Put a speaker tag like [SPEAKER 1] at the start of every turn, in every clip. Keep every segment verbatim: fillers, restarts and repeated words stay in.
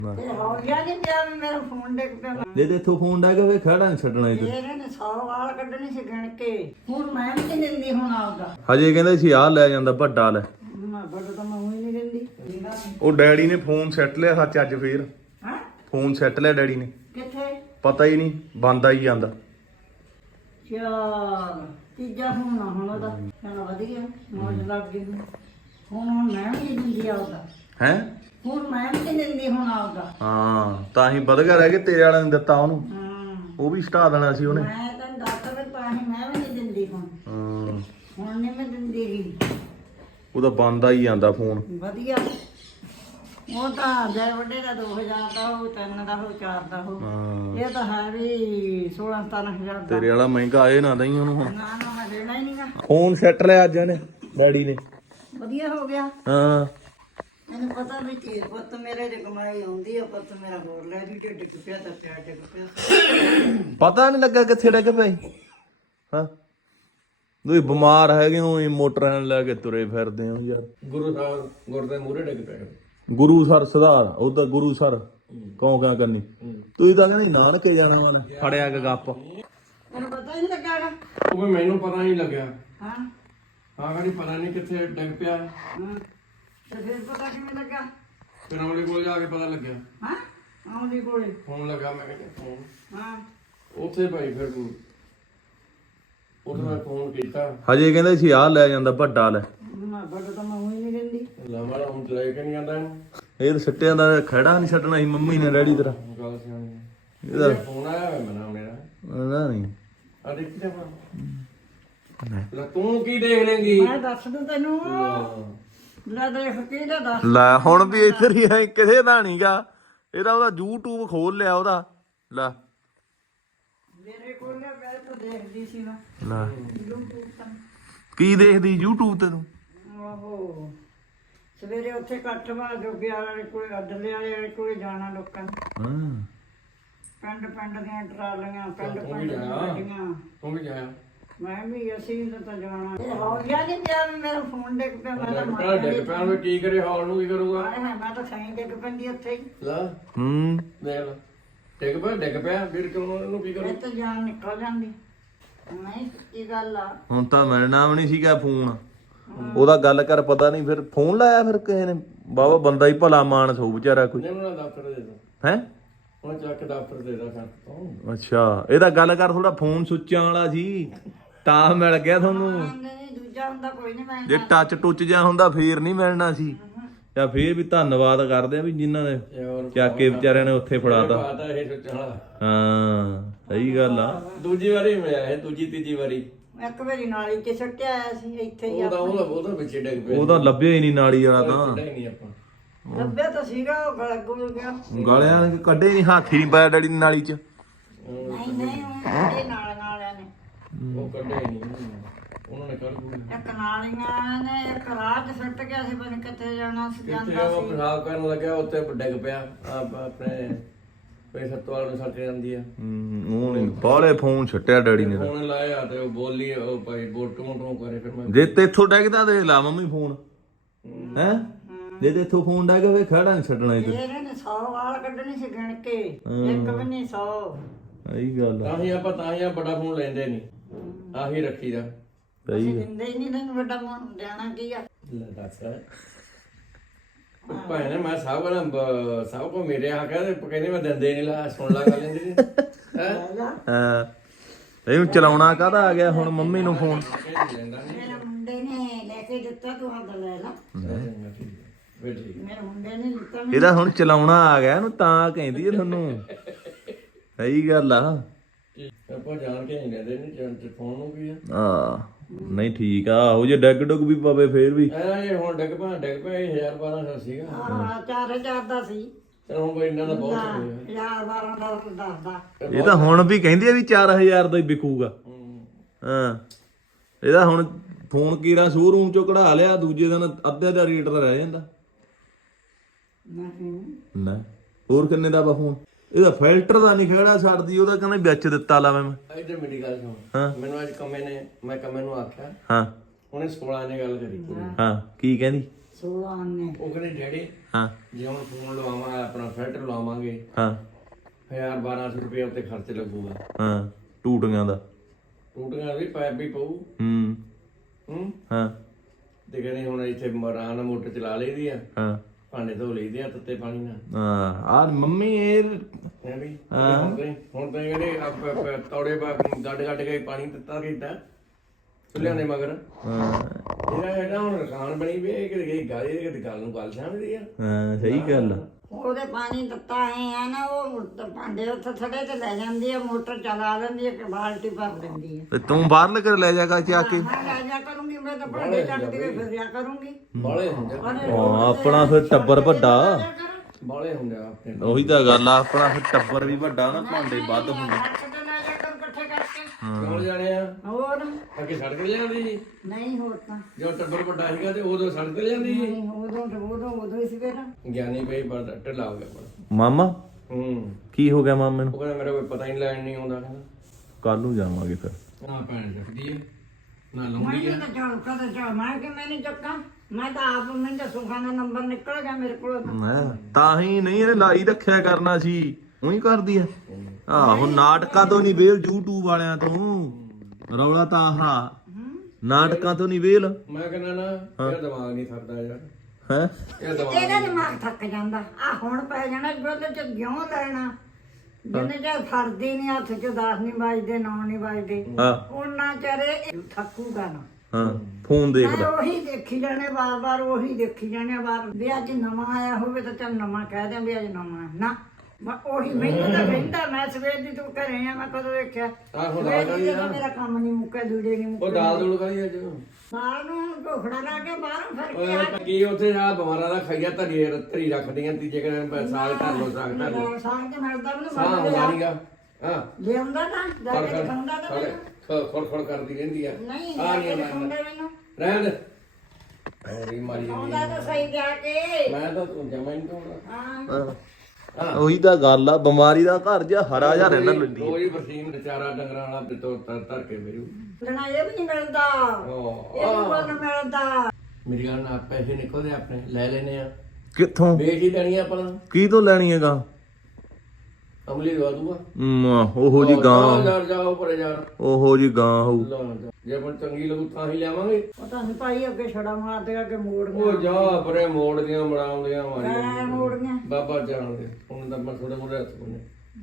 [SPEAKER 1] ਤੇ ਹੋ ਗਿਆ ਨਹੀਂ ਪਿਆ ਵੀ ਮੇਰਾ ਫੋਨ ਡਿੱਗ ਪਿਆ।
[SPEAKER 2] ਜੇ ਤੇ ਇੱਥੋਂ ਫੋਨ ਡਿੱਗ ਪਿਆ ਖੜਾ ਨਹੀਂ ਛੱਡਣਾ ਇੱਧਰ।
[SPEAKER 1] ਇਹਨਾਂ ਨੇ ਸੌ ਵਾਲ ਕੱਢਣੇ ਸੀ ਗਿਣ ਕੇ। ਹੁਣ ਮੈਂ ਵੀ ਨਹੀਂ ਦਿੰਦੀ ਹੁਣ ਆਪਦਾ।
[SPEAKER 2] ਹਜੇ ਕਹਿੰਦੇ ਸੀ ਆਹ ਲੈ ਜਾਂਦਾ ਵੱਡਾ ਲੈ।
[SPEAKER 1] ਮੈਂ ਬੜਾ ਤਾਂ ਮੈਂ ਹੀ ਨਹੀਂ ਦਿੰਦੀ।
[SPEAKER 2] ਉਹ ਡੈਡੀ ਨੇ ਫੋਨ ਸੈੱਟ ਲਿਆ ਸੱਚ ਅੱਜ ਫੇਰ।
[SPEAKER 1] ਹਾਂ
[SPEAKER 2] ਫੋਨ ਸੈੱਟ ਲਿਆ ਡੈਡੀ ਨੇ।
[SPEAKER 1] ਕਿੱਥੇ?
[SPEAKER 2] ਪਤਾ ਹੀ ਨਹੀਂ ਬੰਦਾ ਹੀ ਜਾਂਦਾ।
[SPEAKER 1] ਚੱਲ ਤੀਜਾ ਫੋਨ ਆ ਹੁਣ ਉਹਦਾ। ਚਲੋ ਵਧੀਆ ਮੌਜ ਲੱਗ ਗਈ। ਹੁਣ ਹੁਣ ਮੈਂ ਵੀ ਨਹੀਂ ਦਿੰਦੀ ਆਪਦਾ।
[SPEAKER 2] ਹੈ
[SPEAKER 1] ਹੁਣ ਮੈਂ ਵੀ ਨਹੀਂ ਦਿੰਦੀ ਹੁਣ ਆਪਦਾ।
[SPEAKER 2] ਹਾਂ ਤਾਂ ਹੀ ਵਧਗਾ ਰਹਿ ਗਏ ਤੇਰੇ ਵਾਲਿਆਂ ਨੇ ਦਿੱਤਾ ਉਹਨੂੰ।
[SPEAKER 1] ਹਾਂ
[SPEAKER 2] ਉਹ ਵੀ ਸਟਾ ਦੇਣਾ ਸੀ ਉਹਨੇ।
[SPEAKER 1] ਮੈਂ ਤੈਨੂੰ ਦੱਸ ਵੀ ਤਾਂ ਹੀ ਮੈਂ ਵੀ ਨਹੀਂ ਦਿੰਦੀ ਹੁਣ।
[SPEAKER 2] ਹਾਂ
[SPEAKER 1] ਹੁਣ ਨਹੀਂ ਮੈਂ ਦਿੰਦੀ ਗੀ।
[SPEAKER 2] ਉਹਦਾ ਬੰਦਾ ਹੀ ਜਾਂਦਾ ਫੋਨ।
[SPEAKER 1] ਵਧੀਆ ਉਹ ਤਾਂ ਜੈ ਵੱਡੇ ਦਾ ਦੋ ਹਜ਼ਾਰ ਦਾ ਹੋ, ਤਿੰਨ ਦਾ ਹੋ, ਚਾਰ ਦਾ ਹੋ।
[SPEAKER 2] ਹਾਂ
[SPEAKER 1] ਇਹ ਤਾਂ ਹੈ ਵੀ ਸੋਲਾਂ ਸਤਾਰਾਂ ਹਜ਼ਾਰ ਦਾ।
[SPEAKER 2] ਤੇਰੇ ਵਾਲਾ ਮਹਿੰਗਾ ਆਏ ਨਾ ਦਈ ਉਹਨੂੰ ਹੁਣ।
[SPEAKER 1] ਨਾ ਨਾ ਮੈਂ ਦੇਣਾ ਹੀ ਨਹੀਂਗਾ।
[SPEAKER 2] ਫੋਨ ਸੈੱਟ ਲਿਆ ਅੱਜ ਉਹਨੇ ਡੈਡੀ ਨੇ।
[SPEAKER 1] ਵਧੀਆ ਹੋ ਗਿਆ।
[SPEAKER 2] ਹਾਂ
[SPEAKER 1] ਮੈਨੂੰ ਪਤਾ ਵੀ ਕੀ ਪੁੱਤ ਮੇਰੇ ਦੀ ਕਮਾਈ ਆਉਂਦੀ ਆ। ਪੁੱਤ ਮੇਰਾ ਗੋਰ ਲੈ ਜੀ ਡਿੱਗ ਪਿਆ ਤਾਂ ਪਿਆ ਡਿੱਗ ਪਿਆ।
[SPEAKER 2] ਪਤਾ ਨਹੀਂ ਲੱਗਾ ਕਿੱਥੇ ਡਿੱਗ ਪਈ। ਹਾਂ ਤੁਸੀਂ ਬਿਮਾਰ ਹੈਗੇ ਹੋ ਮੋਟਰਾਂ ਨਾਲ ਲੈ ਕੇ ਤੁਰੇ ਫਿਰਦੇ ਹੋ ਯਾਰ।
[SPEAKER 3] ਗੁਰੂ ਸਾਹਿਬ ਗੁਰਦੇ ਮੂਹਰੇ ਡਿੱਗ ਪਿਆ।
[SPEAKER 2] ਗੁਰੂ ਸਰ ਸੁਧਾਰ ਉਹ ਤਾਂ ਗੁਰੂ ਸਰ ਕੌਂ ਕਿਆ ਕਰਨੀ। ਤੁਸੀਂ ਤਾਂ ਕਹਿੰਦੇ ਨਾਨਕੇ ਜਾਣਾ ਵਾਲਾ ਫੜਿਆ ਕੇ ਗੱਪ।
[SPEAKER 1] ਮੈਨੂੰ ਪਤਾ ਹੀ ਨਹੀਂ ਲੱਗਾਗਾ।
[SPEAKER 3] ਉਹ ਵੀ ਮੈਨੂੰ ਪਤਾ ਨਹੀਂ ਲੱਗਿਆ।
[SPEAKER 1] ਹਾਂ
[SPEAKER 3] ਹਾਂ ਕਹਿੰਦੀ ਪਤਾ ਨਹੀਂ ਕਿੱਥੇ ਡਿੱਗ ਪਿਆ।
[SPEAKER 1] ਹਾਂ ਤੇ ਫਿਰ ਪਤਾ ਕਿਵੇਂ ਲੱਗਾ?
[SPEAKER 3] ਫਿਰ ਅਮਲੀ ਕੋਲ ਜਾ ਕੇ ਪਤਾ ਲੱਗਿਆ।
[SPEAKER 1] ਹਾਂ ਆਉਂਦੀ ਕੋਲੇ
[SPEAKER 3] ਫੋਨ ਲੱਗਾ ਮੈਂ ਕਿਹਾ ਫੋਨ
[SPEAKER 1] ਹਾਂ
[SPEAKER 3] ਉੱਥੇ ਭਾਈ ਫਿਰ ਉੱਥੇ ਮੈਂ ਫੋਨ ਕੀਤਾ।
[SPEAKER 2] ਹਜੇ ਕਹਿੰਦੇ ਸੀ ਆਹ ਲੈ ਜਾਂਦਾ ਵੱਡਾ ਲੈ।
[SPEAKER 1] ਮੈਂ ਬੜਾ ਤਾਂ ਮੈਂ ਹੀ ਨਹੀਂ ਦਿੰਦੀ।
[SPEAKER 3] ਲਵਾੜਾ ਹੁਣ ਲੈ ਕੇ ਨਹੀਂ ਆਂਦਾ ਇਹਨੂੰ।
[SPEAKER 2] ਇਹ ਤਾਂ ਸਿੱਟਿਆਂ ਦਾ ਖੜਾ ਨਹੀਂ ਛੱਡਣਾ ਸੀ ਮੰਮੀ ਨੇ ਡੈਡੀ ਤੇਰਾ।
[SPEAKER 3] ਗੱਲ ਸਿਆਣੀ
[SPEAKER 2] ਇਹਦਾ
[SPEAKER 3] ਫੋਨ ਆਇਆ ਹੋਇਆ ਮੈਨੂੰ ਉਹਨੇ ਦਾ।
[SPEAKER 2] ਨਾ ਨਹੀਂ
[SPEAKER 3] ਆ ਦੇਖੀ ਤਾਂ ਲੈ ਤੂੰ ਕੀ ਦੇਖ ਲੇਂਗੀ?
[SPEAKER 1] ਮੈਂ ਦੱਸ ਦੂੰ ਤੈਨੂੰ। ਲੈ ਦੇਖ ਕੇ ਲੈ ਦੱਸ।
[SPEAKER 2] ਲੈ ਹੁਣ ਵੀ ਇੱਧਰ ਹੀ ਹੈ ਕਿਸੇ ਦਾ ਨਹੀਂਗਾ। ਇਹਦਾ ਉਹਦਾ YouTube ਖੋਲ ਲਿਆ ਉਹਦਾ। ਲੈ
[SPEAKER 1] ਮੇਰੇ ਕੋਲ ਮੈਂ ਤਾਂ ਦੇਖਦੀ ਸੀ ਨਾ
[SPEAKER 2] ਲੈ
[SPEAKER 1] YouTube ਤਾਂ।
[SPEAKER 2] ਕੀ ਦੇਖਦੀ YouTube ਤੇ ਤੂੰ?
[SPEAKER 1] ਆਹੋ ਸਵੇਰੇ ਉੱਥੇ ਕੱਠਵਾ ਜੋਗੇ ਵਾਲੇ ਕੋਲ ਅੱਡਲੇ ਵਾਲੇ ਕੋਲ ਜਾਣਾ ਲੋਕਾਂ ਨੇ।
[SPEAKER 2] ਹਾਂ
[SPEAKER 1] ਪਿੰਡ ਪਿੰਡ ਦੀਆਂ ਟਰਾਲੀਆਂ ਪਿੰਡ
[SPEAKER 3] ਤੂੰ ਵੀ
[SPEAKER 1] ਪਿੰਡ ਦੀਆਂ
[SPEAKER 3] ਜਾਇਆ।
[SPEAKER 1] ਗੱਡੀਆਂ।
[SPEAKER 3] ਤੂੰ ਵੀ ਜਾਇਆ।
[SPEAKER 1] ਮੈਂ ਵੀ ਅਸੀਂ ਵੀ ਤਾਂ ਜਾਣਾ। ਇਹ ਹੋ ਗਿਆ ਨਹੀਂ ਪਿਆ ਵੀ ਮੇਰਾ ਫੋਨ ਡਿੱਗ ਪਿਆ। ਮੈਂ ਤਾਂ
[SPEAKER 3] ਡਿੱਗ ਪਿਆ ਡਿੱਗ ਪਿਆ ਵੀ ਕੀ ਕਰੇ ਹਾਲ ਨੂੰ ਕੀ ਕਰੂਗਾ?
[SPEAKER 1] ਹਾਏ ਹਾਏ ਮੈਂ ਤਾਂ ਸਾਈਂ ਡਿੱਗ ਪੈਂਦੀ ਉੱਥੇ ਹੀ।
[SPEAKER 3] ਲਾ
[SPEAKER 2] ਹੂੰ
[SPEAKER 3] ਦੇਖ ਲਾ ਡਿੱਗ ਪਿਆ ਡਿੱਗ ਪਿਆ ਫਿਰ ਕਿਉਂ ਉਹਨੂੰ ਕੀ ਕਰੂ?
[SPEAKER 1] ਇਹ ਤਾਂ ਜਾਨ ਨਿਕਲ ਜਾਂਦੀ। ਨਹੀਂ ਕੀ ਗੱਲ ਆ।
[SPEAKER 2] ਹੁਣ ਤਾਂ ਮਿਲਣਾ ਵੀ ਨਹੀਂ ਸੀਗਾ ਫੋਨ। ਉਹਦਾ ਗੱਲ ਕਰ ਪਤਾ ਨਹੀਂ ਫਿਰ ਫੋਨ ਲਾਇਆ ਫਿਰ ਕਿਸੇ ਨੇ। ਬਾਬਾ ਬੰਦਾ ਹੀ ਭਲਾ ਮਾਨਸ ਹੋਊ ਵਿਚਾਰਾ ਕੋਈ।
[SPEAKER 3] ਨਹੀਂ ਉਹਨਾਂ ਦਫ਼ਤਰ ਦੇ ਦੋ।
[SPEAKER 2] ਹੈ
[SPEAKER 3] ਹੁਣ ਚੱਕ ਕੇ ਦਫ਼ਤਰ ਦੇ ਦਾ ਕਰ ਤੋਂ।
[SPEAKER 2] ਅੱਛਾ ਇਹਦਾ ਗੱਲ ਕਰ ਥੋੜਾ ਫੋਨ ਸੁੱਚਾਂ ਵਾਲਾ ਸੀ ਤਾਂ ਮਿਲ ਗਿਆ ਤੁਹਾਨੂੰ।
[SPEAKER 1] ਨਹੀਂ ਦੂਜਾ ਹੁੰਦਾ ਕੋਈ ਨਹੀਂ। ਮੈਂ
[SPEAKER 2] ਜੇ ਟੱਚ ਟੁੱਚ ਜਾ ਹੁੰਦਾ ਫੇਰ ਨਹੀਂ ਮਿਲਣਾ ਸੀ। ਜਾਂ ਫੇਰ ਵੀ ਧੰਨਵਾਦ ਕਰਦੇ ਆ ਵੀ ਜਿਨ੍ਹਾਂ ਨੇ ਚੱਕ ਕੇ ਵਿਚਾਰਿਆਂ ਨੇ ਉੱਥੇ ਫੜਾਤਾ।
[SPEAKER 3] ਬਾਤ ਇਹ ਸੋਚਣ ਵਾਲਾ।
[SPEAKER 2] ਹਾਂ ਸਹੀ ਗੱਲ ਆ।
[SPEAKER 3] ਦੂਜੀ ਵਾਰੀ ਮਿਲਿਆ ਇਹ ਦੂਜੀ ਤੀਜੀ ਵਾਰੀ।
[SPEAKER 1] ਇੱਕ ਵਾਰੀ ਨਾਲੀ ਚ ਸੁੱਟਿਆ ਆਇਆ ਸੀ ਇੱਥੇ ਹੀ।
[SPEAKER 3] ਉਹਦਾ ਉਹਦਾ ਉਹਦਾ ਵਿੱਚ ਹੀ ਡਿੱਗ ਪਿਆ।
[SPEAKER 2] ਉਹਦਾ ਲੱਭਿਆ ਹੀ ਨਹੀਂ ਨਾਲੀ ਵਾਲਾ ਤਾਂ।
[SPEAKER 3] ਕੱਢਿਆ ਹੀ ਨਹੀਂ ਆਪਾਂ।
[SPEAKER 1] ਲੱਭਿਆ ਤਾਂ ਸੀਗਾ ਉਹ ਗਲ ਗੁਲ ਗਿਆ।
[SPEAKER 2] ਗਾਲਿਆਂ ਨੇ ਕੱਢੇ ਨਹੀਂ ਹੱਥ ਹੀ ਨਹੀਂ ਪਾਇਆ ਡੈਡੀ ਨੇ ਨਾਲੀ 'ਚ।
[SPEAKER 1] ਨਹੀਂ ਨਹੀਂ ਉਹਦੇ ਨਾਲ ਨਾਲਿਆਂ ਨੇ।
[SPEAKER 3] ਉਹ ਕੱਢਿਆ ਹੀ ਨਹੀਂ ਉਹਨਾਂ ਨੇ ਕੱਢ ਦੂਗਾ।
[SPEAKER 1] ਇੱਕ ਨਾਲੀਆਂ ਨੇ ਇੱਕ ਰਾਹ ਚ ਸੁੱਟ ਗਿਆ ਸੀ। ਪਤਾ ਨੀ ਕਿੱਥੇ ਜਾਣਾ ਸੀ
[SPEAKER 3] ਕਿੱਥੇ
[SPEAKER 1] ਜਾਂਦਾ
[SPEAKER 3] ਉਹ
[SPEAKER 1] ਸੀ।
[SPEAKER 3] ਪਿਸ਼ਾਬ ਕਰਨ ਲੱਗਿਆ ਉੱਥੇ ਡਿੱਗ ਪਿਆ। ਆਪ ਆਪਣੇ ਪੈਸਾ ਵਾਲ ਨੂੰ ਸੱਟ ਜਾਂਦੀ ਆ।
[SPEAKER 2] ਹੂੰ ਉਹ ਨਹੀਂ ਬਾਹਲੇ ਫੋਨ ਛੱਟਿਆ ਡੈਡੀ ਨੇ ਤਾਂ।
[SPEAKER 3] ਫੋਨ ਲਾਇਆ ਤੇ ਉਹ ਬੋਲੀ ਉਹ ਭਾਈ ਬੋਟੋਂ ਟੋਂ ਕਰੇ ਫਿਰ ਮੈਂ
[SPEAKER 2] ਜੇ ਤੇ ਇੱਥੋਂ ਡੈਗਦਾ ਦੇਖ ਲਾ ਮੰਮੀ ਫੋਨ। ਹੈ ਜੇ ਤੇ ਇੱਥੋਂ ਫੋਨ ਡੈਗ ਵੇ ਖੜਾ ਨਹੀਂ ਛੱਡਣਾ ਇੱਧਰ।
[SPEAKER 1] ਇਹਨਾਂ ਨੇ ਸੌ ਵਾਲ ਕੱਢਣੇ ਸੀ ਗਿਣ ਕੇ। ਇੱਕ ਵੀ ਨਹੀਂ ਸੌ।
[SPEAKER 2] ਸਹੀ ਗੱਲ ਆ।
[SPEAKER 3] ਤਾਂ ਹੀ ਆਪਾਂ ਤਾਂ ਹੀ ਆ ਵੱਡਾ ਫੋਨ ਲੈਂਦੇ ਨਹੀਂ। ਆਹੀ ਰੱਖੀਦਾ।
[SPEAKER 1] ਅਸੀਂ ਦਿੰਦੇ ਹੀ ਨਹੀਂ ਤੈਨੂੰ ਵੱਡਾ ਮੋਨ ਦੇਣਾ ਕੀ ਆ।
[SPEAKER 3] ਲੈ ਦੱਸ ਉਹ ਭੈਣੇ ਮੈਂ ਸਭ ਕੋਲ ਸਭ ਕੋ ਮੇਰੇ ਆ ਕੇ ਕਹਿੰਦੇ ਮੈਂ ਦਿੰਦੇ ਨਹੀਂ ਲਾ ਸੁਣ ਲਾ ਗੱਲ ਇਹਦੀ ਹੈ।
[SPEAKER 2] ਹਾਂ ਇਹਨੂੰ ਚਲਾਉਣਾ ਕਾਹਦਾ ਆ ਗਿਆ ਹੁਣ ਮੰਮੀ ਨੂੰ ਫੋਨ।
[SPEAKER 1] ਮੇਰੇ ਮੁੰਡੇ ਨੇ ਲੈ ਕੇ ਦਿੱਤਾ ਤੂੰ ਹੱਦ ਲੈ ਲਾ। ਮੇਰੇ ਮੁੰਡੇ ਨੇ ਦਿੱਤਾ।
[SPEAKER 2] ਇਹਦਾ ਹੁਣ ਚਲਾਉਣਾ ਆ ਗਿਆ ਇਹਨੂੰ ਤਾਂ ਕਹਿੰਦੀ ਹੈ ਤੁਹਾਨੂੰ। ਸਹੀ ਗੱਲ ਆ।
[SPEAKER 3] ਆਪਾਂ ਜਾਣ ਕੇ ਨਹੀਂ ਲੈਂਦੇ ਨਹੀਂ ਜਾਣ ਤੇ ਫੋਨ ਨੂੰ ਕੀ ਆ।
[SPEAKER 2] ਆ ਨਹੀਂ ਠੀਕ ਆ। ਉਹ ਜੇ ਡੈਗ ਡੁੱਗ ਵੀ ਪਵੇ ਫੇਰ ਵੀ।
[SPEAKER 3] ਇਹ ਹੁਣ ਡਿੱਗ ਪਾ ਡਿੱਗ ਪਿਆ ਇਹ ਹਜ਼ਾਰ ਬਾਰਾਂ ਸੌ ਸੀਗਾ।
[SPEAKER 1] ਹਾਂ ਚਾਰ ਹਜ਼ਾਰ ਦਾ ਸੀ।
[SPEAKER 3] ਚਲੋ ਹੁਣ ਕੋਈ ਇੰਨਾ ਦਾ ਬਹੁਤ ਹੋ ਗਿਆ।
[SPEAKER 1] ਹਜ਼ਾਰ ਬਾਰਾਂ ਦਾ ਦੱਸਦਾ।
[SPEAKER 2] ਇਹ ਤਾਂ ਹੁਣ ਵੀ ਕਹਿੰਦੀ ਆ ਵੀ ਚਾਰ ਹਜ਼ਾਰ ਦਾ ਹੀ ਵਿਕੂਗਾ। ਹਾਂ ਇਹਦਾ ਹੁਣ ਫੋਨ ਕੀਰਾ ਸ਼ੋਰੂਮ ਚੋਂ ਕਢਾ ਲਿਆ ਦੂਜੇ ਦਿਨ ਅੱਧੇ ਦਾ ਰੇਟ ਦਾ ਰਹਿ ਜਾਂਦਾ। ਨਾ ਹੋਰ ਕਿੰਨੇ ਦਾ ਵਾ ਫੋਨ? ਇਹਦਾ ਫਿਲਟਰ ਦਾ ਨਹੀਂ ਖੜਾ ਛੱਡਦੀ। ਉਹਦਾ ਕਹਿੰਦਾ ਵਿੱਚ ਦਿੱਤਾ ਲਾ ਮੈਂ।
[SPEAKER 3] ਇੱਧਰ ਮੇਰੀ ਗੱਲ ਸੁਣ।
[SPEAKER 2] ਹਾਂ
[SPEAKER 3] ਮੈਨੂੰ ਅੱਜ ਕਮੇ ਨੇ ਮੈਂ ਕਮੇ ਨੂੰ ਆਖਿਆ।
[SPEAKER 2] ਹਾਂ
[SPEAKER 3] ਉਹਨੇ ਸੋਲਾਂ ਨੇ ਗੱਲ ਕਰੀ।
[SPEAKER 2] ਹਾਂ ਕੀ ਕਹਿੰਦੀ?
[SPEAKER 1] ਸੋਲਾਂ ਨੇ
[SPEAKER 3] ਉਹ ਕਹਿੰਦੇ ਡੈਡੀ
[SPEAKER 2] ਹਾਂ
[SPEAKER 3] ਜੇ ਹੁਣ ਫੋਨ ਲਵਾਵਾਂ ਆਪਣਾ ਫਿਲਟਰ ਲਵਾਵਾਂਗੇ
[SPEAKER 2] ਹਾਂ
[SPEAKER 3] ਹਜ਼ਾਰ ਬਾਰਾਂ ਸੌ ਰੁਪਏ ਉੱਤੇ ਖਰਚ ਲੱਗੂਗਾ
[SPEAKER 2] ਹਾਂ ਟੂਟੀਆਂ ਦਾ
[SPEAKER 3] ਟੂਟੀਆਂ ਵੀ ਪਾਇਪ ਵੀ ਪਊ
[SPEAKER 2] ਹੂੰ
[SPEAKER 3] ਹੂੰ
[SPEAKER 2] ਹਾਂ
[SPEAKER 3] ਤੇ ਕਹਿੰਦੇ ਹੁਣ ਇੱਥੇ ਮਰਾਂ ਨਾਲ ਮੋਟਰ ਚਲਾ ਲਈਦੀ ਆ
[SPEAKER 2] ਹਾਂ
[SPEAKER 3] ਭਾਂਡੇ ਧੋ ਲਈਦੇ ਆ ਤੱਤੇ ਪਾਣੀ ਨਾਲ
[SPEAKER 2] ਹਾਂ ਆ ਮੰਮੀ ਇਹ
[SPEAKER 3] ਹੈ ਵੀ ਹੁਣ ਤਾਂ ਹੁਣ ਤਾਂ ਕਹਿੰਦੇ ਆਪ ਤੌੜੇ ਬਾ ਗੱਡ ਗੱਡ ਕੇ ਪਾਣੀ ਦਿੱਤਾ ਕੀਤਾ ਚੁੱਲ੍ਹਿਆਂ ਦੇ ਮਗਰ
[SPEAKER 2] ਹਾਂ
[SPEAKER 3] ਇਹਦਾ ਜਿਹੜਾ ਹੁਣ ਰਸਾਨ ਬਣੀ ਵੀ ਇਹ ਕਿ ਗਾਲੀ ਦੀ ਗੱਲ ਨੂੰ ਗੱਲ ਸਮਝਦੀ ਆ
[SPEAKER 2] ਹਾਂ ਸਹੀ ਗੱਲ ਆ
[SPEAKER 1] ਉਹਦੇ ਪਾਣੀ ਦਿੱਤਾ ਹੈ ਆ ਨਾ ਉਹ ਭਾਂਡੇ ਉੱਥੇ ਥੜੇ ਤੇ ਲੈ ਜਾਂਦੀ ਹੈ ਮੋਟਰ ਚਲਾ ਲੈਂਦੀ ਹੈ ਕਿ ਬਾਲਟੀ ਭਰ ਲੈਂਦੀ ਹੈ
[SPEAKER 2] ਤੇ ਤੂੰ ਬਾਹਰ ਲਗਰ ਲੈ ਜਾਗਾ ਚੱਕ ਕੇ
[SPEAKER 1] ਹਾਂ ਲੈ ਜਾ ਕਰੂੰਗੀ ਮੈਂ ਤਾਂ ਭਾਂਡੇ ਚੱਕਦੀ ਹੋਈ ਫਿਰ ਜਾ ਕਰੂੰਗੀ
[SPEAKER 3] ਬਾਲੇ ਹੁੰਦੇ
[SPEAKER 2] ਹਾਂ ਆਪਣਾ ਫਿਰ ਟੱਬਰ ਵੱਡਾ
[SPEAKER 3] ਬਾਲੇ ਹੁੰਦੇ ਆ ਆਪਣੇ
[SPEAKER 2] ਉਹੀ ਤਾਂ ਗੱਲ ਆ ਆਪਣਾ ਫਿਰ ਟੱਬਰ ਵੀ ਵੱਡਾ ਨਾ ਭਾਂਡੇ ਵੱਧ ਹੁੰਦੇ
[SPEAKER 1] ਕਿਤੇ ਲੈ ਜਾ ਕਰ ਇਕੱਠੇ ਕਰਕੇ
[SPEAKER 3] ਕਿਉਂ ਜਾਣੇ ਆ
[SPEAKER 1] ਹੋਰ
[SPEAKER 3] ਅੱਗੇ ਸੜਕ ਤੇ ਜਾਂਦੀ ਸੀ
[SPEAKER 1] ਨਹੀਂ ਹੋਰ ਤਾਂ
[SPEAKER 3] ਜਦੋਂ ਟੱਬਰ ਵੱਡਾ ਸੀਗਾ ਤੇ ਉਦੋਂ ਸੜਕ ਤੇ ਜਾਂਦੀ ਸੀ
[SPEAKER 1] ਨਹੀਂ ਉਦੋਂ ਉਦੋਂ ਉਦੋਂ ਹੀ ਸੀ ਫਿਰ
[SPEAKER 3] ਗਿਆਨੀ ਪਈ ਬੜਾ ਢਿੱਲਾ ਹੋ ਗਿਆ ਬੜਾ
[SPEAKER 2] ਮਾਮਾ
[SPEAKER 3] ਹੂੰ
[SPEAKER 2] ਕੀ ਹੋ ਗਿਆ ਮਾਮੇ ਨੂੰ
[SPEAKER 3] ਉਹ ਕਹਿੰਦਾ ਮੇਰਾ ਕੋਈ ਪਤਾ ਹੀ ਲੈਣ ਨਹੀਂ ਆਉਂਦਾ ਕਹਿੰਦਾ
[SPEAKER 2] ਕੱਲ ਨੂੰ ਜਾਵਾਂਗੇ ਫਿਰ
[SPEAKER 3] ਨਾ ਭੈਣ ਚੱਕਦੀ ਆ ਨਾ ਲਾਉਂਦੀ ਆ
[SPEAKER 1] ਮੈਂ ਤਾਂ ਚੱਲ ਕਦੇ ਚੱਲ ਮੈਂ ਕਿ ਮੈਂ ਨਹੀਂ ਚੱਕਾਂ ਮੈਂ ਤਾਂ ਆਪ ਮੈਨੂੰ ਤਾਂ ਸੁਖਾਂ ਦਾ ਨੰਬਰ ਨਿਕਲ ਗਿਆ ਮੇਰੇ ਕੋਲ
[SPEAKER 2] ਹੈਂ, ਤਾਂ ਹੀ ਨਹੀਂ ਇਹਨੇ ਲਾਈ ਰੱਖਿਆ ਕਰਨਾ ਸੀ ਉਹੀ ਕਰਦੀ ਆ ਆਹੋ ਨਾਟਕਾਂ ਤੋਂ ਨਹੀਂ ਵੇਲ YouTube ਵਾਲਿਆਂ ਤੋਂ ਰੌਲਾ ਤਾਂ ਆਹ ਨਾਟਕਾਂ ਤੋਂ ਨਹੀਂ ਵੇਲ
[SPEAKER 3] ਮੈਂ ਕਹਿੰਦਾ ਨਾ ਇਹਦਾ ਦਿਮਾਗ ਨਹੀਂ ਸਰਦਾ ਯਾਰ
[SPEAKER 2] ਹੈ
[SPEAKER 3] ਇਹ ਦਿਮਾਗ
[SPEAKER 1] ਇਹਦਾ ਦਿਮਾਗ ਥੱਕ ਜਾਂਦਾ ਆ ਹੁਣ ਪੈ ਜਾਣਾ ਬੋਲੇ ਚ ਕਿਉਂ ਲੈਣਾ ਜਿੰਨੇ ਜੇ ਫੜਦੀ ਨਹੀਂ ਹੱਥ ਚ ਦਸ ਨਹੀਂ ਵੱਜਦੇ ਨੌ ਨਹੀਂ ਵੱਜਦੇ
[SPEAKER 2] ਹਾਂ
[SPEAKER 1] ਉਹਨਾਂ ਚਿਹਰੇ ਇਹ ਥੱਕੂਗਾ ਨਾ
[SPEAKER 2] ਹਾਂ ਫੋਨ
[SPEAKER 1] ਮੈਂ
[SPEAKER 2] ਦੇਖਦਾ
[SPEAKER 1] ਉਹੀ ਦੇਖੀ ਜਾਣੇ ਵਾਰ ਵਾਰ ਉਹੀ ਦੇਖੀ ਜਾਣੇ ਵਾਰ ਵੀ ਅੱਜ ਨਵਾਂ ਆਇਆ ਹੋਵੇ ਤਾਂ ਚੱਲ ਨਵਾਂ ਕਹਿ ਦਿਆਂ ਵੀ ਅੱਜ ਨਵਾਂ ਨਾ ਮੈਂ ਉਹੀ ਮੈਨੂੰ ਤਾਂ ਕਹਿੰਦਾ ਮੈਂ ਸਵੇਰ ਦੀ ਤੂੰ ਘਰੇ ਆ ਮੈਂ ਕਦੋਂ ਵੇਖਿਆ
[SPEAKER 3] ਆਹੋ
[SPEAKER 1] ਸਵੇਰ ਦੀ ਜਦੋਂ ਮੇਰਾ ਕੰਮ ਨਹੀਂ ਮੁੱਕਿਆ ਦੂੜੇ ਨਹੀਂ ਮੁੱਕੇ
[SPEAKER 3] ਉਹ ਦਾਲ ਦੂਲ ਖਾਈ ਅੱਜ
[SPEAKER 1] ਬਾਹਰ ਨੂੰ ਢੋਖੜਾ ਲਾ ਕੇ ਬਾਹਰੋਂ ਫਿਰ ਕੇ ਆ
[SPEAKER 3] ਓਏ ਕੀ ਉੱਥੇ ਆ ਬਿਮਾਰਾਂ ਦਾ ਖਾਈਆ ਧਰੀ ਧਰੀ ਰੱਖਦੀਆਂ ਤੀਜੇ ਕਹਿੰਦੇ ਸਾਗ ਧਰ ਲੋ ਸਾਗ ਧਰ ਲੋ
[SPEAKER 1] ਸਾਗ ਤੇ ਮਿਲਦਾ ਵੀ
[SPEAKER 3] ਸਾਹ
[SPEAKER 1] ਨਹੀਂ
[SPEAKER 3] ਹੁੰਦਾ ਨੀਗਾ ਹਾਂ
[SPEAKER 1] ਲਿਆਉਂਦਾ ਨਾ ਜਾ ਕੇ ਖਾਂਦਾ ਤਾਂ ਮੈਨੂੰ
[SPEAKER 3] ਖੜ ਖੜ ਕਰਦੀ ਰਹਿੰਦੀ ਆ
[SPEAKER 1] ਨਹੀਂ
[SPEAKER 3] ਆ
[SPEAKER 1] ਜਾ
[SPEAKER 3] ਨਹੀਂ
[SPEAKER 1] ਕੇ ਖਾਂਦਾ ਮੈਨੂੰ
[SPEAKER 3] ਰਹਿਣ ਦੇ ਔਰੀ ਮਾਰੀ
[SPEAKER 1] ਆਉਂਦਾ ਤਾਂ ਸਹੀ ਜਾ ਕੇ
[SPEAKER 3] ਮੈਂ ਤਾਂ ਤੂੰ ਜਮਾ ਹੀ ਨਹੀਂ
[SPEAKER 1] ਹਾਂ
[SPEAKER 3] ਹਾਂ
[SPEAKER 2] ਉਹੀ ਤਾਂ ਗੱਲ ਆ ਬਿਮਾਰੀ ਦਾ ਘਰ ਜਿਹਾ ਹਰਾ ਜਿਹਾ ਰਹਿਣਾ ਲੈਂਦੀ
[SPEAKER 3] ਕੋਈ ਵਸੀਮ ਵਿਚਾਰਾ ਡੰਗਰਾਂ ਵਾਲਾ ਤੇ ਤੋਰ ਤਰ ਤਰ ਕੇ ਮੇਰੂ
[SPEAKER 1] ਲੈਣਾ ਇਹ ਵੀ ਨਹੀਂ ਮਿਲਦਾ
[SPEAKER 3] ਓ
[SPEAKER 1] ਇਹ ਵੀ ਕੋਈ ਮਿਲਦਾ
[SPEAKER 3] ਮੇਰੀ ਗੱਲ ਨਾਲ ਪੈਸੇ ਨਿਕਲਦੇ ਆਪਣੇ ਲੈ ਲੈਨੇ ਆ
[SPEAKER 2] ਕਿੱਥੋਂ
[SPEAKER 3] ਵੇਚ ਹੀ ਦੇਣੀ ਆ ਆਪਾਂ
[SPEAKER 2] ਕੀ ਤੋਂ ਲੈਣੀ ਹੈਗਾ
[SPEAKER 3] ਅਮਲੀ ਦਵਾ ਦੂਗਾ
[SPEAKER 2] ਉਹੋ ਜੀ ਗਾਂ
[SPEAKER 3] ਯਾਰ ਜਾਓ ਪਰੇ ਯਾਰ
[SPEAKER 2] ਉਹੋ ਜੀ ਗਾਂ ਹੋਊ
[SPEAKER 3] ਲਾ ਜਾ। ਜੇ ਆਪਾਂ ਚੰਗੀ ਲੱਗੂ ਤਾਂ ਹੀ ਲਿਆਵਾਂਗੇ
[SPEAKER 1] ਪਤਾ ਨਹੀਂ ਭਾਈ ਅੱਗੇ ਛੜਾ ਮਾਰਦੇ ਅੱਗੇ ਮੋੜ
[SPEAKER 3] ਉਹ ਜਾ ਪਰੇ ਮੋੜ ਦੀਆਂ ਮੜਾਉਂਦੀਆਂ ਮਾਰੀਆਂ
[SPEAKER 1] ਮੈਂ ਮੋੜੀਆਂ
[SPEAKER 3] ਬਾਬਾ ਜਾਣਦੇ ਹੁਣ ਤਾਂ ਮੈਂ ਥੋੜੇ ਮੋੜੇ ਹੱਥ ਬੰਨੇ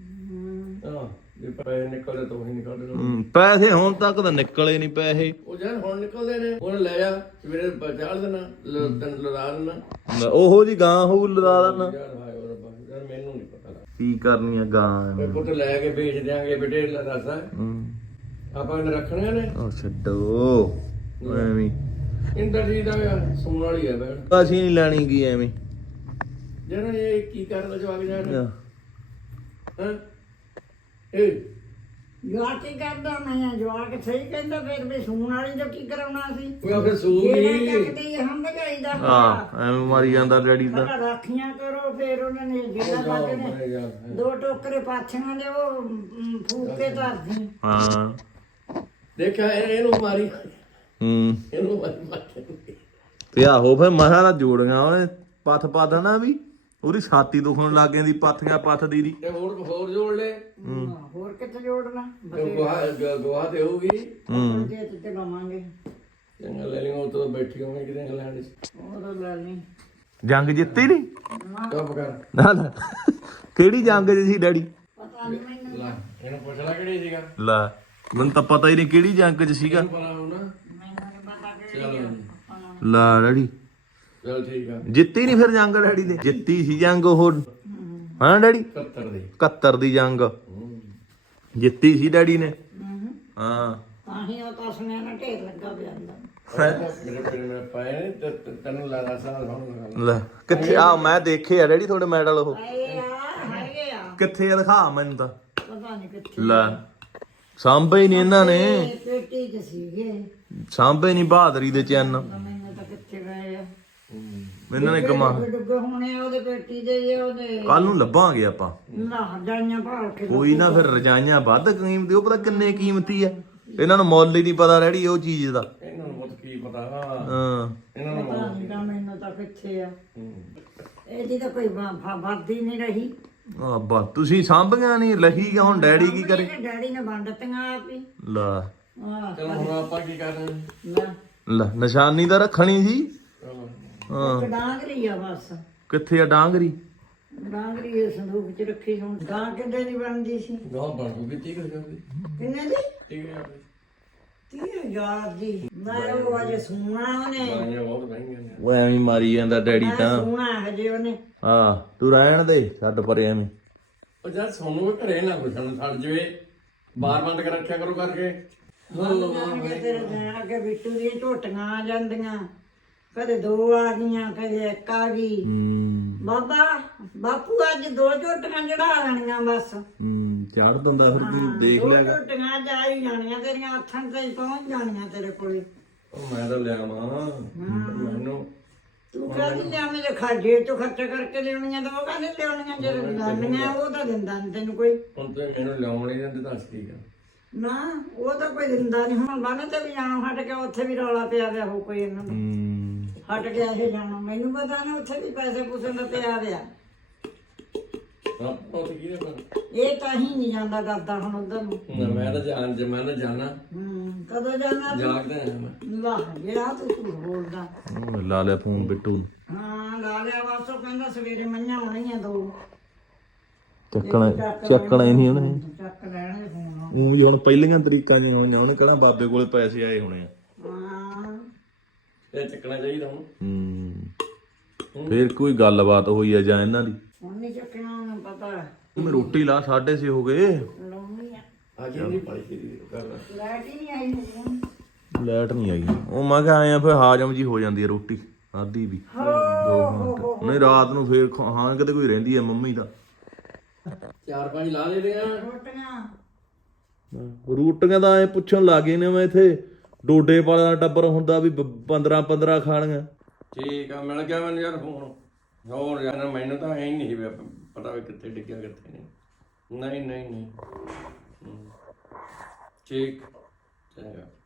[SPEAKER 3] ਹਾਂ ਜੇ ਪੈਸੇ ਨਿਕਲਦੇ ਤਾਂ ਉਹੀ ਨਿਕਲਦੇ
[SPEAKER 2] ਹਮ, ਪੈਸੇ ਹੁਣ ਤੱਕ ਤਾਂ ਨਿਕਲੇ ਨਹੀਂ ਪੈਸੇ
[SPEAKER 3] ਉਹ ਯਾਰ ਹੁਣ ਨਿਕਲਦੇ ਨੇ ਹੁਣ ਲੈ ਜਾ ਸਵੇਰੇ ਬਚਾ ਦੇਣਾ ਤੈਨੂੰ ਲੜਾ ਦੇਣਾ
[SPEAKER 2] ਉਹੋ ਜੀ ਗਾਂ ਹੋਊ ਲਦਾ ਦੇਣਾ
[SPEAKER 3] ਯਾਰ ਹਾਏ ਉਹ ਰੱਬਾ ਯਾਰ ਮੈਨੂੰ ਨਹੀਂ ਪਤਾ
[SPEAKER 2] ਕੀ ਕਰਨੀ ਆ ਗਾਂ
[SPEAKER 3] ਓਏ ਪੁੱਤ ਲੈ ਕੇ ਵੇਚ ਦਿਆਂਗੇ ਬੇਟੇ ਦੱਸ
[SPEAKER 2] ਹਮ,
[SPEAKER 3] ਆਪਾਂ ਇਹਨੇ ਰੱਖਣੇ ਨੇ
[SPEAKER 2] ਉਹ ਛੱਡੋ ਐਵੇਂ
[SPEAKER 3] ਇੰਦਰ ਜੀ ਦਾ ਯਾਰ ਸੁਣ ਵਾਲੀ ਹੈ ਬੈਠ
[SPEAKER 2] ਅਸੀਂ ਨਹੀਂ ਲੈਣੀ ਕੀ ਐਵੇਂ
[SPEAKER 3] ਜਿਹੜਾ ਇਹ ਕੀ ਕਰਦਾ ਜਵਾਕ ਜਾ
[SPEAKER 2] ਆਹ,
[SPEAKER 3] ਹਾਂ ਇਹ
[SPEAKER 1] ਜਵਾਕ ਕੀ ਕਰਦਾ ਮੈਂ ਜਵਾਕ ਸਹੀ ਕਹਿੰਦਾ ਫਿਰ ਵੀ ਸੂਣ ਵਾਲੀ ਦਾ ਕੀ ਕਰਾਉਣਾ ਸੀ
[SPEAKER 3] ਉਹ ਆਖਰ ਸੂਗੀ
[SPEAKER 1] ਜਿਹੜਾ ਚੱਕਦੇ ਹਮ ਭਜਾਈਦਾ
[SPEAKER 2] ਆਹ ਐਵੇਂ ਮਾਰੀ ਜਾਂਦਾ ਡੈਡੀ ਦਾ
[SPEAKER 1] ਪਤਾ ਰਾਖੀਆਂ ਕਰੋ ਫਿਰ ਉਹਨਾਂ ਨੇ ਜਿਹੜਾ ਲੱਗ ਨੇ ਦੋ ਟੋਕਰੇ ਪਾਥੀਆਂ ਦੇ ਉਹ ਅਮ, ਫੂਕ ਕੇ ਧਰਦੀ
[SPEAKER 2] ਹਾਂ
[SPEAKER 3] ਦੇਖਿਆ ਇਹ- ਇਹਨੂੰ ਮਾਰੀ
[SPEAKER 2] ਹੂੰ
[SPEAKER 3] ਇਹਨੂੰ ਮਾਰੀ ਮਾਰੀ
[SPEAKER 2] ਤੇ ਆਹੋ ਫਿਰ ਮਸਾਂ ਦਾ ਜੋੜੀਆਂ ਉਹਨੇ ਪੱਥ ਪਾ ਦੇਣਾ ਵੀ ਉਹਦੀ ਛਾਤੀ ਦੁਖਣ ਲੱਗ ਜਾਂਦੀ ਪੱਥੀਆਂ ਪੱਥਦੀ ਦੀ
[SPEAKER 3] ਤੇ ਹੋਰ ਹੋਰ ਜੋੜ ਲੈ
[SPEAKER 1] ਹੋਰ ਕਿੱਥੇ ਜੋੜਨਾ
[SPEAKER 3] ਤੇ ਗਵਾਹ ਗਵਾਹ ਤੇ ਹੋਊਗੀ
[SPEAKER 1] ਬਥੇਰੇ ਦੇ ਤੇ ਲਵਾਂਗੇ
[SPEAKER 3] ਚੰਗਾ ਲੈ ਲਈ ਉਹ ਤੋਂ ਬੈਠੀ ਹੋਵੇਂ ਕਿਤੇ ਇੰਗਲੈਂਡ ਚ
[SPEAKER 1] ਉਹ ਤਾਂ ਲੈ ਲਈ
[SPEAKER 2] ਜੰਗ ਜਿੱਤੀ ਨਹੀਂ
[SPEAKER 3] ਚੁੱਪ ਕਰ
[SPEAKER 2] ਨਾ ਨਾ ਕਿਹੜੀ ਜੰਗ 'ਚ ਸੀ ਡੈਡੀ
[SPEAKER 1] ਪਤਾ ਨਹੀਂ ਮੈਨੂੰ
[SPEAKER 3] ਲੈ ਇਹਨੂੰ ਪੁੱਛ ਲੈ ਕਿਹੜੀ ਸੀਗਾ
[SPEAKER 2] ਲੈ ਮੈਨੂੰ ਤਾਂ ਪਤਾ ਹੀ ਨਹੀਂ ਕਿਹੜੀ ਜੰਗ 'ਚ ਸੀਗਾ
[SPEAKER 3] ਇਹਨੂੰ ਪਤਾ ਹੋਣਾ
[SPEAKER 1] ਮੈਨੂੰ ਨੀ ਪਤਾ ਕਿ
[SPEAKER 3] ਚਲੋ
[SPEAKER 2] ਲੈ ਡੈਡੀ
[SPEAKER 3] ਚਲ ਠੀਕ ਆ
[SPEAKER 2] ਜਿੱਤੀ ਨਹੀਂ ਫਿਰ ਜੰਗ ਡੈਡੀ ਨੇ ਜਿੱਤੀ ਸੀ ਜੰਗ ਉਹ ਹਾਂ ਡੈਡੀ
[SPEAKER 3] ਸੱਤਰ ਦੀ
[SPEAKER 2] ਇਕਹੱਤਰ ਦੀ ਜੰਗ ਜਿੱਤੀ ਸੀ ਡੈਡੀ ਨੇ
[SPEAKER 1] ਹੂੰ
[SPEAKER 2] ਹਾਂ
[SPEAKER 1] ਤਾਂ ਹੀ ਉਹ ਤਾਂ ਸੁਣਿਆ ਨਾ ਢੇਰ ਲੱਗਾ ਪਿਆ ਅੰਦਰ
[SPEAKER 3] ਮੇਰੇ ਮੇਰੇ ਮੇਰੇ ਪਾਏ ਨੇ ਤੇ ਤੇ ਤੈਨੂੰ ਲਾਲਾ ਸਾਹ ਹੋਣ
[SPEAKER 2] ਲੈ ਕਿੱਥੇ ਆ ਮੈਂ ਦੇਖੇ ਆ ਡੈਡੀ ਤੁਹਾਡੇ ਮੈਡਲ ਉਹ
[SPEAKER 1] ਆਏ ਆ ਹੈਗੇ ਆ
[SPEAKER 2] ਕਿੱਥੇ ਆ ਦਿਖਾ ਮੈਨੂੰ ਤਾਂ
[SPEAKER 1] ਪਤਾ ਨਹੀਂ ਕਿੱਥੇ
[SPEAKER 2] ਲੈ ਸਾਂਭੇ ਹੀ ਨਹੀਂ ਇਹਨਾਂ ਨੇ
[SPEAKER 1] ਇਹ ਪੇਟੀ ਚ ਸੀਗੇ
[SPEAKER 2] ਸਾਂਭੇ ਨਹੀਂ ਬਹਾਦਰੀ ਦੇ ਚੰਨ
[SPEAKER 1] ਤਾਂ ਮੈਨੂੰ ਤਾਂ ਕਿੱਥੇ ਗਏ ਆ
[SPEAKER 2] ਇਹਨਾਂ ਨੇ ਕਮਾ
[SPEAKER 1] ਡੁੱਬੇ ਡੁੱਬੇ ਹੋਣੇ ਉਹਦੇ ਪੇਟੀ ਦੇ ਜੇ ਉਹਦੇ
[SPEAKER 2] ਕੱਲ ਨੂੰ ਲੱਭਾਂਗੇ ਆਪਾਂ
[SPEAKER 1] ਨਾ ਜਾਈਆਂ ਭਾਲ ਕੇ
[SPEAKER 2] ਕੋਈ ਨਾ ਫਿਰ ਰਜਾਈਆਂ ਵੱਧ ਕੀਮਤੀ ਉਹ ਪਤਾ ਕਿੰਨੇ ਕੀਮਤੀ ਆ ਇਹਨਾਂ ਨੂੰ ਮੁੱਲ ਹੀ ਨਹੀਂ ਪਤਾ ਰੈਡੀ ਉਹ ਚੀਜ਼ ਦਾ
[SPEAKER 3] ਇਹਨਾਂ ਨੂੰ ਬਹੁਤ ਕੀ ਪਤਾ
[SPEAKER 2] ਹਾਂ
[SPEAKER 3] ਇਹਨਾਂ ਨੂੰ
[SPEAKER 1] ਪਤਾ ਨਹੀਂ ਮੈਨੂੰ ਤਾਂ ਕਿੱਥੇ ਆ ਇਹਦੀ ਤਾਂ ਕੋਈ ਵਰਦੀ ਨਹੀਂ ਰਹੀ।
[SPEAKER 2] ਆ ਬਾ ਤੁਸੀਂ ਸਾਂਭੀਆਂ ਨਹੀਂ ਲਹੀ ਗਾ ਹੁਣ ਡੈਡੀ ਕੀ ਕਰੇ?
[SPEAKER 1] ਡੈਡੀ ਨੇ ਵੰਡ ਦਿੱਤੀਆਂ ਆਪ ਹੀ।
[SPEAKER 2] ਲਾ
[SPEAKER 1] ਆਹ
[SPEAKER 3] ਚਲੋ ਹੁਣ ਆਪਾਂ ਕੀ ਕਰਨਾ?
[SPEAKER 1] ਲੈ
[SPEAKER 2] ਲੈ ਨਿਸ਼ਾਨੀ ਤਾਂ ਰੱਖਣੀ ਸੀ। ਹਾਂ
[SPEAKER 1] ਇੱਕ ਡਾਂਗਰੀ ਆ ਬਸ।
[SPEAKER 2] ਕਿੱਥੇ ਆ ਡਾਂਗਰੀ?
[SPEAKER 1] ਡਾਂਗਰੀ ਇਹ ਸੰਦੂਕ ਚ ਰੱਖੀ ਹੁਣ। ਗਾਂ ਕਿੱਡੇ ਦੀ ਬਣਦੀ ਸੀ?
[SPEAKER 3] ਗਾਂ ਬਣ ਗਈ ਤੀ ਕਰ ਜਾਂਦੀ
[SPEAKER 1] ਕਿੰਨੇ ਦੀ?
[SPEAKER 3] ਠੀਕ ਹੈ
[SPEAKER 1] ਤੀਹ ਹਜ਼ਾਰ ਦੀ। ਮੈਂ ਉਹ ਅਜੇ ਸੂਣਾ ਉਹਨੇ।
[SPEAKER 3] ਗਾਂਆਂ ਬਹੁਤ ਮਹਿੰਗੀਆਂ ਨੇ।
[SPEAKER 2] ਉਹ ਐਵੇਂ ਹੀ ਮਾਰੀ ਜਾਂਦਾ ਡੈਡੀ
[SPEAKER 1] ਮੈਂ
[SPEAKER 2] ਤਾਂ।
[SPEAKER 1] ਸੂਣਾ ਹਜੇ ਉਹਨੇ।
[SPEAKER 2] ਹਾਂ ਤੂੰ ਰਹਿਣ ਦੇ ਛੱਡ ਪਰੇ ਐਵੇਂ।
[SPEAKER 3] ਉਹ ਜਦ ਸੋਨੂੰ ਵੀ ਘਰੇ ਨਾ ਕੋਈ ਸਾਨੂੰ ਛੱਡ ਜਵੇ ਬਾਰ ਬੰਦ ਕਰ ਰੱਖਿਆ ਕਰੋ ਕਰਕੇ।
[SPEAKER 1] ਜਾਣਗੇ ਤੇਰੇ ਜਾਣ ਅੱਗੇ ਬਿੱਟੂ ਦੀਆਂ ਝੋਟੀਆਂ ਆ ਜਾਂਦੀਆਂ, ਕਦੇ ਦੋ ਆ ਗਈਆਂ ਕਦੇ ਇੱਕ ਆ ਗਈ।
[SPEAKER 2] ਹੂੰ
[SPEAKER 1] ਬਾਬਾ ਬਾਪੂ ਅੱਜ ਦੋ ਝੋਟੀਆਂ ਚੜਾ ਲੈਣੀਆਂ ਬਸ।
[SPEAKER 2] ਹੂੰ ਚਾੜ ਦਿੰਦਾ ਫਿਰ ਤੂੰ ਦੇਖ
[SPEAKER 1] ਦੋ
[SPEAKER 2] ਲਿਆ।
[SPEAKER 1] ਝੋਟੀਆਂ ਜਾ ਹੀ ਜਾਣੀਆਂ ਤੇਰੀਆਂ ਹੱਥਾਂ ਤੇ ਹੀ ਪਹੁੰਚ ਜਾਣੀਆਂ ਤੇਰੇ ਕੋਲੇ।
[SPEAKER 3] ਉਹ ਮੈਂ ਤਾਂ ਲਿਆਵਾਂ ਮੈਨੂੰ
[SPEAKER 1] ਤੂੰ ਕਹਿੰਦੀ ਲਿਆਵੇਂ ਜੇ ਖਾਜੇ ਤੋਂ ਖਰਚਾ ਕਰਕੇ ਲਿਆਉਣੀਆਂ ਤਾਂ ਉਹ ਕਹਿੰਦੇ ਲਿਆਉਣੀਆਂ ਜਿਹੜੇ ਲਾਣੀਆਂ ਉਹ ਤਾਂ ਦਿੰਦਾ ਨੀ ਤੈਨੂੰ ਕੋਈ।
[SPEAKER 3] ਹੁਣ ਤੇ ਮੈਨੂੰ ਲਿਆਉਣ ਨਹੀਂ ਦਿੰਦੇ ਦੱਸ ਕੀ ਕਰ।
[SPEAKER 1] ਨਾ ਉਹ ਤਾਂ ਕੋਈ ਦਿੰਦਾ ਨਹੀਂ। ਹੁਣ ਬੰਨ ਤੇ ਵੀ ਜਾਣਾ ਹਟ ਕੇ ਉੱਥੇ ਵੀ ਰੌਲਾ ਪਿਆ ਪਿਆ ਹੋ ਕੋਈ ਇਹਨਾਂ ਨੂੰ।
[SPEAKER 2] ਹੂੰ
[SPEAKER 1] ਹਟ ਗਿਆ ਇਹ ਜਾਣਾ ਮੈਨੂੰ ਪਤਾ ਨਾ ਉੱਥੇ ਵੀ ਪੈਸੇ ਪੂਸੇ ਦਾ ਪਿਆ ਪਿਆ।
[SPEAKER 3] ਆਪਾਂ ਤੇ ਕੀ ਕਰ।
[SPEAKER 1] ਇਹ ਤਾਂ ਹੀ ਨਹੀਂ ਜਾਂਦਾ ਡਰਦਾ ਹੁਣ ਉਧਰ ਨੂੰ।
[SPEAKER 3] ਨਾ ਮੈਂ ਤਾਂ ਜਾਣ ਜੇ ਮੈਂ ਤਾਂ ਜਾਣਾ
[SPEAKER 1] ਹੂੰ ਕਦੋਂ ਜਾਣਾ ਤੂੰ?
[SPEAKER 3] ਜਾਗਦਾ ਹਾਂ ਮੈਂ।
[SPEAKER 1] ਵਾਹ ਜਿਹੜਾ ਤੂੰ ਝੂਠ ਬੋਲਦਾ।
[SPEAKER 2] ਉਹ ਲਾ ਲਿਆ ਫੋਨ ਬਿੱਟੂ ਨੂੰ।
[SPEAKER 1] ਹਾਂ ਲਾ ਲਿਆ ਬਸ। ਉਹ ਕਹਿੰਦਾ ਸਵੇਰੇ ਮੰਝਾਂ ਹੋਣੀਆਂ ਦੋ।
[SPEAKER 2] ਚੱਕਣਾ ਚੱਕਣਾ ਹੀ ਨਹੀਂ ਉਹਨੇ।
[SPEAKER 1] ਚੱਕ ਲੈਣਗੇ ਫੋਨ।
[SPEAKER 2] ਉਹ ਵੀ ਹੁਣ ਪਹਿਲੀਆਂ ਤਰੀਕਾਂ ਨਹੀਂ ਹੋਈਆਂ ਉਹਨੇ ਕਹਿਣਾ ਬਾਬੇ ਕੋਲੇ ਪੈਸੇ ਆਏ ਹੋਣੇ ਆ।
[SPEAKER 1] ਹਾਂ
[SPEAKER 3] ਇਹ ਚੱਕਣਾ ਚਾਹੀਦਾ ਹੁਣ।
[SPEAKER 2] ਹੂੰ ਫੇਰ ਕੋਈ ਗੱਲਬਾਤ ਹੋਈ ਆ ਜਾਂ ਇਹਨਾਂ ਦੀ?
[SPEAKER 1] ਹੁਣ ਨਹੀਂ ਚੱਕਣਾ ਉਹਨੂੰ ਪਤਾ।
[SPEAKER 2] ਮੈਂ ਰੋਟੀ ਲਾ ਸਾਢੇ ਛੇ ਹੋ ਗਏ।
[SPEAKER 1] ਲਾਉਣੀ ਆ।
[SPEAKER 3] ਅੱਜ ਨਹੀਂ ਪਾਈ ਕੀ ਕਰ।
[SPEAKER 1] ਲਾਈਟ ਹੀ ਨਹੀਂ ਆਈ ਹਜੇ।
[SPEAKER 2] ਲਾਈਟ ਨਹੀਂ ਆਈ। ਉਹ ਮੈਂ ਕਿਹਾ ਆਏ ਆ ਫਿਰ ਹਾਜਮ ਜੀ ਹੋ ਜਾਂਦੀ ਹੈ ਰੋਟੀ ਆਦੀ ਵੀ ਦੋ ਮਿੰਟ। ਨਹੀਂ ਰਾਤ ਨੂੰ ਫੇਰ ਖਾ- ਹਾਂ ਕਿਤੇ ਕੋਈ ਰਹਿੰਦੀ ਹੈ ਮੰਮੀ ਦਾ।
[SPEAKER 3] ਚਾਰ ਪੰਜ ਲਾ ਲੈ ਰਿਆ।
[SPEAKER 1] ਰੋਟੀਆਂ
[SPEAKER 2] ਰੋਟੀਆਂ ਤਾਂ ਐ ਪੁੱਛਣ ਲੱਗੇ ਨੇ ਮੈਂ ਇੱਥੇ ਡੋਡੇ ਵਾਲਾ ਦਾ ਟੱਬਰ ਹੁੰਦਾ ਵੀ ਪੰਦਰਾਂ ਪੰਦਰਾਂ ਖਾਣੀਆਂ।
[SPEAKER 3] ਠੀਕ ਆ ਮਿਲ ਗਿਆ ਮੈਨੂੰ ਯਾਰ ਫੋਨ। ਹੋਰ ਯਾਰ ਮੈਨੂੰ ਤਾਂ ਐ ਨਹੀਂ ਵੀ ਪਤਾ ਵੀ ਕਿੱਥੇ ਡਿੱਗਿਆ ਕਿੱਥੇ ਨਹੀਂ। ਨਹੀਂ ਨਹੀਂ ਨਹੀਂ ਹੂੰ। ਠੀਕ ਚੰਗਾ।